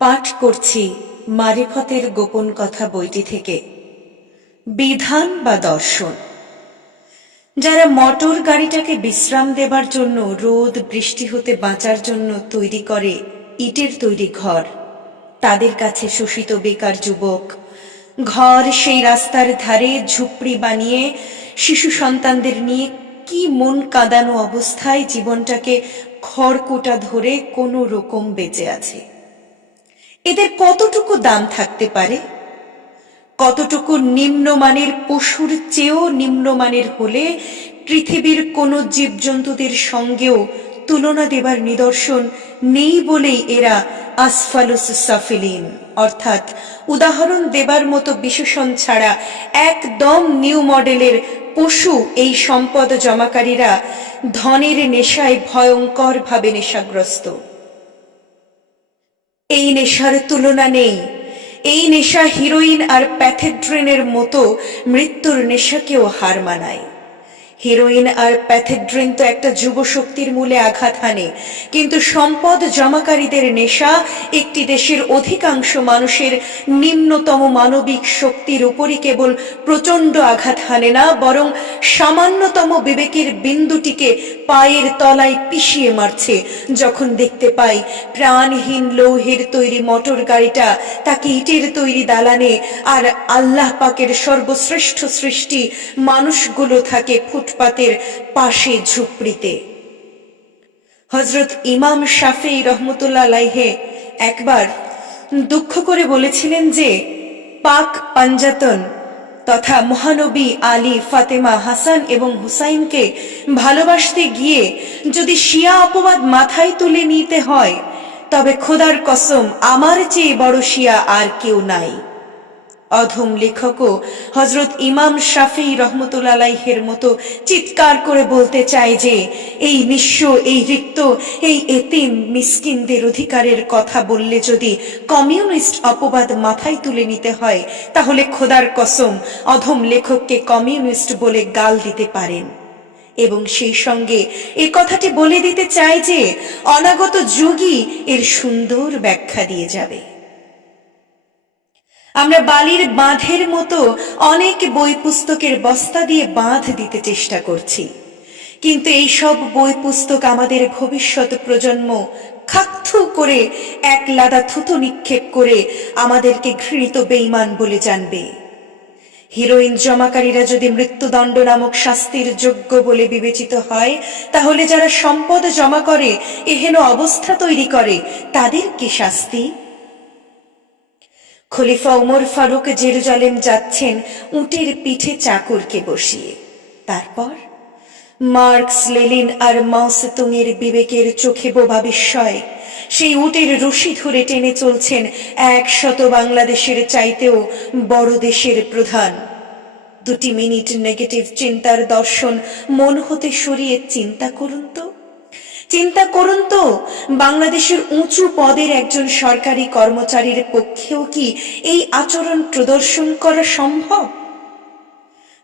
পাঠ করছি মারিফতের গোপন কথা বইটি থেকে। বিধান বা দর্শন। যারা মোটর গাড়িটাকে বিশ্রাম দেবার জন্য রোদ বৃষ্টি হতে বাঁচার জন্য তৈরি করে ইটের তৈরি ঘর, তাদের কাছে শোষিত বেকার যুবক ঘর সেই রাস্তার ধারে ঝুপড়ি বানিয়ে শিশু সন্তানদের নিয়ে কি মন কাঁদানো অবস্থায় জীবনটাকে খড়কুটা ধরে কোনো রকম বেঁচে আছে। এদের কতটুকু দাম থাকতে পারে? কতটুকু নিম্নমানের পশুর চেয়েও নিম্নমানের হলে পৃথিবীর কোনো জীবজন্তুদের সঙ্গেও তুলনা দেবার নিদর্শন নেই বলেই এরা আসফালুস সাফিলিন, অর্থাৎ উদাহরণ দেবার মতো বিশেষণ ছাড়া একদম নিউ মডেলের পশু এই সম্পদ জমাকারীরা ধনের নেশায় ভয়ঙ্করভাবে নেশাগ্রস্ত। এই নেশার তুলনা নেই। এই নেশা হিরোইন আর প্যাথেড্রিনের মতো মৃত্যুর নেশাকেও হার মানায়। হিরোইন আর প্যাথেড্রিন তো একটা যুবশক্তির মূলে আঘাত হানে, কিন্তু সম্পদ জমাকারীদের নেশা একটি দেশের অধিকাংশ মানুষের নিম্নতম মানবিক শক্তির উপরই কেবল প্রচণ্ড আঘাত হানে না, বরং সামান্যতম বিবেকের বিন্দুটিকে পায়ের তলায় পিষিয়ে মারছে যখন দেখতে পাই প্রাণহীন লৌহের তৈরি মোটর গাড়িটা তাকে ইটের তৈরি দালানে, আর আল্লাহ পাকের সর্বশ্রেষ্ঠ সৃষ্টি মানুষগুলো থাকে ফুটপাতের পাশে ঝুপড়িতে। হযরত ইমাম শাফেঈ রহমতুল্লাহ আলাইহে একবার দুঃখ করে বলেছিলেন যে পাক পাঞ্জাতন তথা মহানবী আলী, ফাতেমা, হাসান এবং হুসাইনকে ভালোবাসতে গিয়ে যদি শিয়া অপবাদ মাথায় তুলে নিতে হয়, তবে খোদার কসম আমার চেয়ে বড় শিয়া আর কেউ নাই। অধম লেখকও হযরত ইমাম শাফেঈ রহমতুল্লাহ আলাইহির মতো চিৎকার করে বলতে চায় যে এই নিঃস্ব, এই রিক্ত, এই এতিম মিসকিনদের অধিকারের কথা বললে যদি কমিউনিস্ট অপবাদ মাথায় তুলে নিতে হয়, তাহলে খোদার কসম অধম লেখককে কমিউনিস্ট বলে গাল দিতে পারেন। এবং সেই সঙ্গে এ কথাটি বলে দিতে চায় যে অনাগত যুগই এর সুন্দর ব্যাখ্যা দিয়ে যাবে। আমরা বালির বাঁধের মতো অনেক বই পুস্তকের বস্তা দিয়ে বাঁধ দিতে চেষ্টা করছি, কিন্তু এই সব বই পুস্তক আমাদের ভবিষ্যৎ প্রজন্ম খাকথু করে এক লাদা থুতু নিক্ষেপ করে আমাদেরকে ঘৃণিত বেঈমান বলে জানবে। হিরোইন জমাকারীরা যদি মৃত্যুদণ্ড নামক শাস্তির যোগ্য বলে বিবেচিত হয়, তাহলে যারা সম্পদ জমা করে এহেন অবস্থা তৈরি করে তাদের কি শাস্তি? খলিফা ওমর ফারুক জেরুজালেম যাচ্ছেন উটের পিঠে চাকরকে বসিয়ে। তারপর মার্কস, লেনিন আর মাও সেতুংয়ের বিবেকের চোখে বোবা বিস্ময় সেই উটের রশি ধরে টেনে চলছেন 100 বাংলাদেশের চাইতেও বড় দেশের প্রধান। 2 মিনিট নেগেটিভ চিন্তার দর্শন মন হতে সরিয়ে চিন্তা করুন তো বাংলাদেশের উঁচু পদের একজন সরকারি কর্মচারীর পক্ষেও কি এই আচরণ প্রদর্শন করা সম্ভব?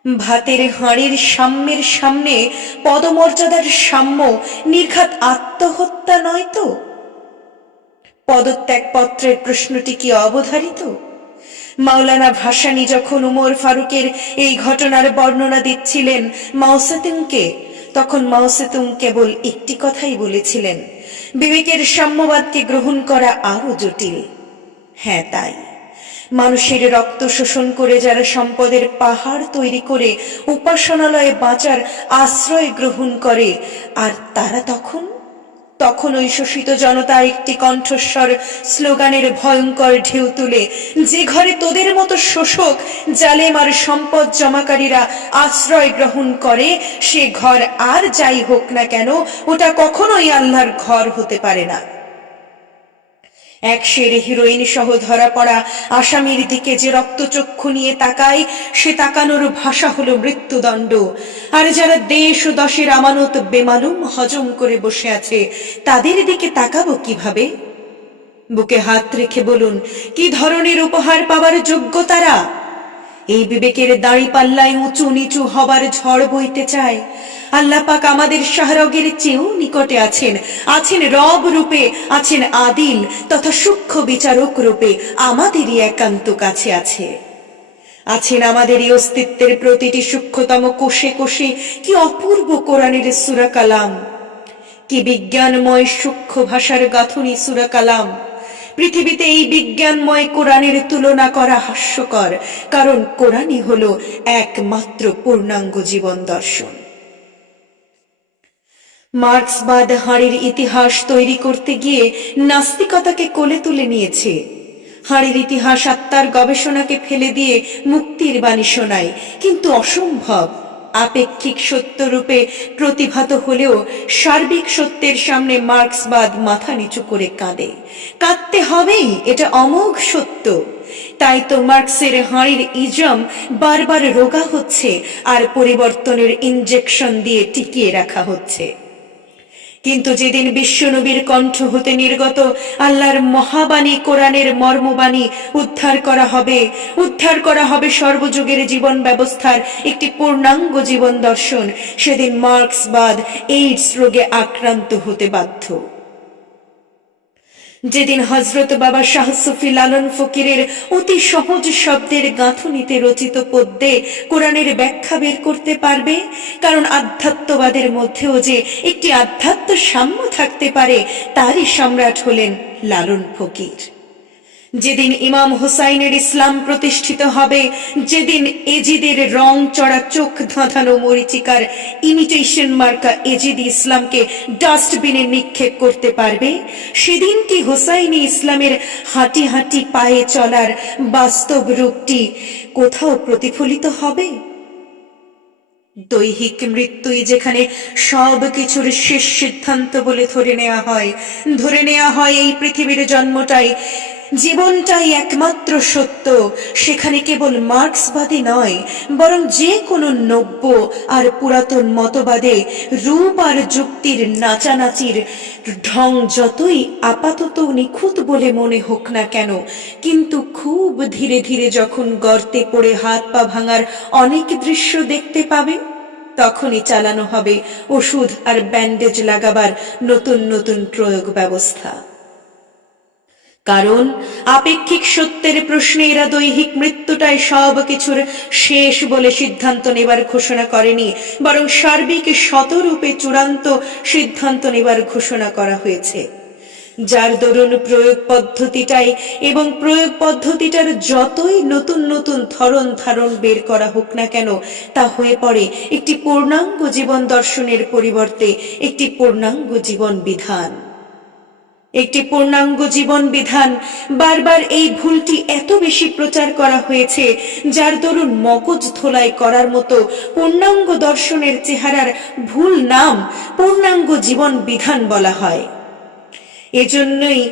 ভাতের হাঁড়ির সাম্যের সামনে পদমর্যাদার সাম্য নির্ঘাত আত্মহত্যা নয় তো? পদত্যাগপত্রের প্রশ্নটি কি অবধারিত? মাওলানা ভাসানী যখন উমর ফারুকের এই ঘটনার বর্ণনা দিচ্ছিলেন মাও সেতুংকে, তখন মাও সেতুং কেবল একটি কথাই বলেছিলেন, বিবেকের সাম্যবাদকে গ্রহণ করা আরো জটিল। হ্যাঁ, তাই মানুষের রক্ত শোষণ করে যারা সম্পদের পাহাড় তৈরি করে উপাসনালয়ে বাঁচার আশ্রয় গ্রহণ করে, আর তারা তখন ওই শোষিত জনতা একটি কণ্ঠস্বর স্লোগানের ভয়ঙ্কর ঢেউ তুলে, যে ঘরে তোদের মতো শোষক, জালেম আর সম্পদ জমাকারীরা আশ্রয় গ্রহণ করে, সে ঘর আর যাই হোক না কেন ওটা কখনোই আল্লাহর ঘর হতে পারে না। এক সেরে হিরোইন সহ ধরা পড়া আসামির দিকে যে রক্তচক্ষু নিয়ে তাকায়, সে তাকানোর ভাষা হলো মৃত্যুদণ্ড। আর যারা দেশ ও দশের আমানত বেমালুম হজম করে বসে আছে, তাদের দিকে তাকাবো কিভাবে? বুকে হাত রেখে বলুন, কি ধরনের উপহার পাওয়ার যোগ্য তারা? এই বিবেকের দাঁড়িপাল্লায় উঁচু নিচু হবার ঝড় বইতে চায়। আল্লাহ পাক আমাদের শাহরগের চেয়েও নিকটে আছেন, আছেন রব রূপে, আছেন আদিল তথা সূক্ষ্ম বিচারক রূপে, আমাদেরই একান্ত কাছে আছেন আমাদের এই অস্তিত্বের প্রতিটি সূক্ষ্মতম কোষে কোষে। কি অপূর্ব কোরআনের সূরা কালাম, কি বিজ্ঞানময় সূক্ষ্ম ভাষার গাঁথুনি সূরা কালাম। পৃথিবীতে এই বিজ্ঞানময় কোরআনের তুলনা করা হাস্যকর, কারণ কোরআনই হলো একমাত্র পূর্ণাঙ্গ জীবন দর্শন। মার্ক্সবাদ হাড়ির ইতিহাস তৈরি করতে গিয়ে নাস্তিকতাকে কোলে তুলে নিয়েছে। হাড়ির ইতিহাস আত্মার গবেষণাকে ফেলে দিয়ে মুক্তির বাণী শোনায়, কিন্তু অসম্ভব। আপেক্ষিক সত্য রূপে প্রতিভাত হলেও সার্বিক সত্যের সামনে মার্ক্সবাদ মাথা নিচু করে কাঁদে। কাঁদতে হবেই, এটা অমোঘ সত্য। তাই তো মার্ক্সের হাড়ির ইজম বারবার রোগা হচ্ছে আর পরিবর্তনের ইনজেকশন দিয়ে টিকিয়ে রাখা হচ্ছে। কিন্তু যেদিন বিশ্বনবীর কণ্ঠ হতে নির্গত আল্লাহর মহাবাণী কোরআনের মর্মবাণী উদ্ধার করা হবে সর্বযুগের জীবন ব্যবস্থার একটি পূর্ণাঙ্গ জীবন দর্শন, সেদিন মার্ক্সবাদ এইডস রোগে আক্রান্ত হতে বাধ্য। যেদিন হযরত বাবা শাহ সুফি লালন ফকিরের অতি সহজ শব্দের গাঁথুনিতে রচিত পদ্যে কোরআনের ব্যাখ্যা বের করতে পারবে, কারণ আধ্যাত্মবাদের মধ্যেও যে একটি আধ্যাত্ম সাম্য থাকতে পারে, তারই সম্রাট হলেন লালন ফকির। যেদিন ইমাম হুসাইনের ইসলাম প্রতিষ্ঠিত হবে, যেদিন এজিদের রং চড়া চোখ ধাঁধানো মরিচিকার ইমিটেশন মার্কা এজিদি ইসলামকে ডাস্টবিনে নিক্ষেপ করতে পারবে, সেদিন কি হুসাইনি ইসলামের হাঁটি হাঁটি পায়ে চলার বাস্তব রূপটি কোথাও প্রতিফলিত হবে? দৈহিক মৃত্যুই যেখানে সব কিছুর শেষ সিদ্ধান্ত বলে ধরে নেওয়া হয় এই পৃথিবীর জন্মটাই, জীবনটাই একমাত্র সত্য, সেখানে কেবল মার্ক্সবাদী নয়, বরং যে কোনো নব্য আর পুরাতন মতবাদে রূপ আর যুক্তির নাচানাচির ঢং যতই আপাতত নিখুঁত বলে মনে হোক না কেন, কিন্তু খুব ধীরে ধীরে যখন গর্তে পড়ে হাত পা ভাঙার অনেক দৃশ্য দেখতে পাবে, তখনই চালানো হবে ওষুধ আর ব্যান্ডেজ লাগাবার নতুন নতুন প্রয়োগ ব্যবস্থা। কারণ আপেক্ষিক সত্যের প্রশ্নে এরা দৈহিক মৃত্যুটাই সব কিছুর শেষ বলে সিদ্ধান্ত নেবার ঘোষণা করেনি, বরং সার্বিক শতরূপে চূড়ান্ত সিদ্ধান্ত নেবার ঘোষণা করা হয়েছে, যার দরুন প্রয়োগ পদ্ধতিটার যতই নতুন নতুন ধরন ধারণ বের করা হোক না কেন, তা হয়ে পড়ে একটি পূর্ণাঙ্গ জীবন দর্শনের পরিবর্তে একটি পূর্ণাঙ্গ জীবন বিধান। বারবার এই ভুলটি এত বেশি প্রচার করা হয়েছে, যার দরুন মগজ ধোলাই করার মতো পূর্ণাঙ্গ দর্শনের চেহারার ভুল নাম পূর্ণাঙ্গ জীবন বিধান বলা হয়। এজন্যই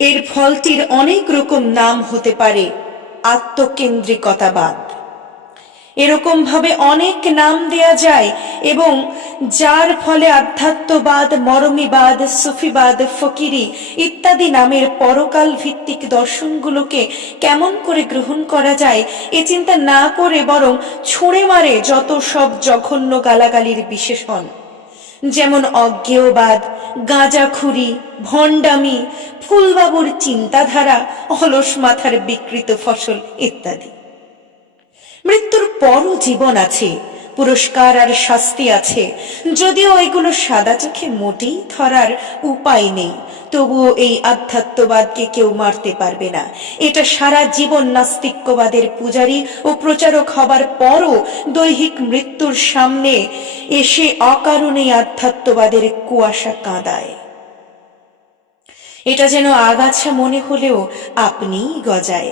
এর ফলটির অনেক রকম নাম হতে পারে। আত্মকেন্দ্রিকতাবাদ, এরকম ভাবে অনেক নাম দেয়া যায়, এবং যার ফলে আধ্যাত্মবাদ, মরমীবাদ, সুফিবাদ, ফকিরি ইত্যাদি নামের পরকাল ভিত্তিক দর্শনগুলোকে কেমন করে গ্রহণ করা যায় এ চিন্তা না করে বরং ছুঁড়ে মারে যত সব জঘন্য গালাগালির বিশেষণ, যেমন অজ্ঞেয়বাদ, গাঁজাখুরি, ভণ্ডামি, ফুলবাবুর চিন্তাধারা, অলস মাথার বিকৃত ফসল ইত্যাদি। মৃত্যুর পরও জীবন আছে, পুরস্কার আর শাস্তি আছে, যদিও এগুলো সাদা চোখে মোটেই ধরার উপায় নেই, তবুও এই আধ্যাত্মবাদকে কেউ মারতে পারবে না। এটা সারা জীবন নাস্তিক্যবাদের পূজারী ও প্রচারক হবার পরও দৈহিক মৃত্যুর সামনে এসে অকারণেই আধ্যাত্মবাদের কুয়াশা কাঁদায়। এটা যেন আগাছা মনে হলেও আপনিই গজায়।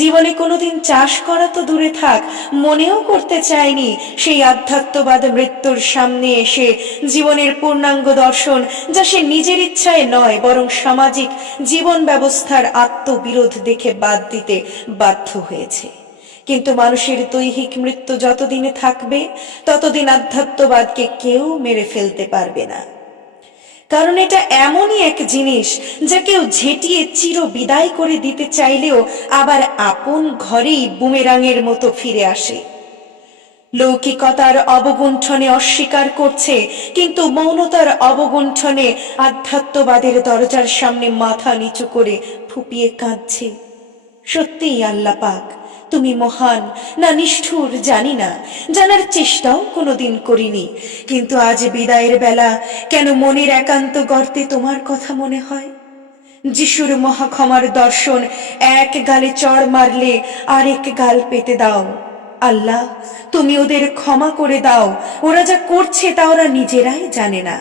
জীবনে কোনোদিন চাষ করা তো দূরে থাক, মনেও করতে চায়নি সেই আধ্যাত্মবাদ মৃত্যুর সামনে এসে জীবনের পূর্ণাঙ্গ দর্শন, যা সে নিজের ইচ্ছায় নয় বরং সামাজিক জীবন ব্যবস্থার আত্মবিরোধ দেখে বাদ দিতে বাধ্য হয়েছে। কিন্তু মানুষের দৈহিক মৃত্যু যতদিনে থাকবে, ততদিন আধ্যাত্মবাদকে কেউ মেরে ফেলতে পারবে না। কারণ এটা এমনই এক জিনিস যা কেউ ঝেঁটিয়ে চির বিদায় করে দিতে চাইলেও আবার আপন ঘরেই বুমেরাঙের মতো ফিরে আসে। লৌকিকতার অবগুণ্ঠনে অস্বীকার করছে, কিন্তু মৌনতার অবগুণ্ঠনে আধ্যাত্মবাদের দরজার সামনে মাথা নিচু করে ফুপিয়ে কাঁদছে। সত্যিই আল্লাহ পাক, তুমি মহান না নিষ্ঠুর জানি না, জানার চেষ্টাও কোনোদিন করিনি, কিন্তু আজ বিদায়ের বেলা কেন মনের একান্ত গর্তে তোমার কথা মনে হয়। যিশুর মহাক্ষমার দর্শন এক গালে চড় মারলে আরেক গাল পেতে দাও। আল্লাহ, তুমি ওদের ক্ষমা করে দাও, ওরা যা করছে তা ওরা নিজেরাই জানে না।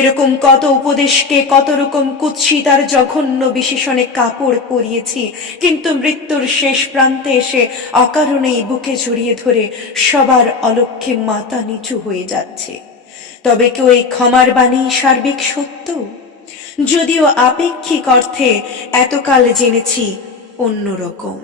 এরকম কত উপদেশকে কত রকম কুৎসিত আর জঘন্য বিশেষণে কাপড় পরিয়েছি, কিন্তু মৃত্যুর শেষ প্রান্তে এসে অকারণেই বুকে জড়িয়ে ধরে সবার অলক্ষ্যে মাথা নিচু হয়ে যাচ্ছে। তবে কেউ এই ক্ষমার বাণী সার্বিক সত্য? যদিও আপেক্ষিক অর্থে এতকাল জেনেছি অন্যরকম।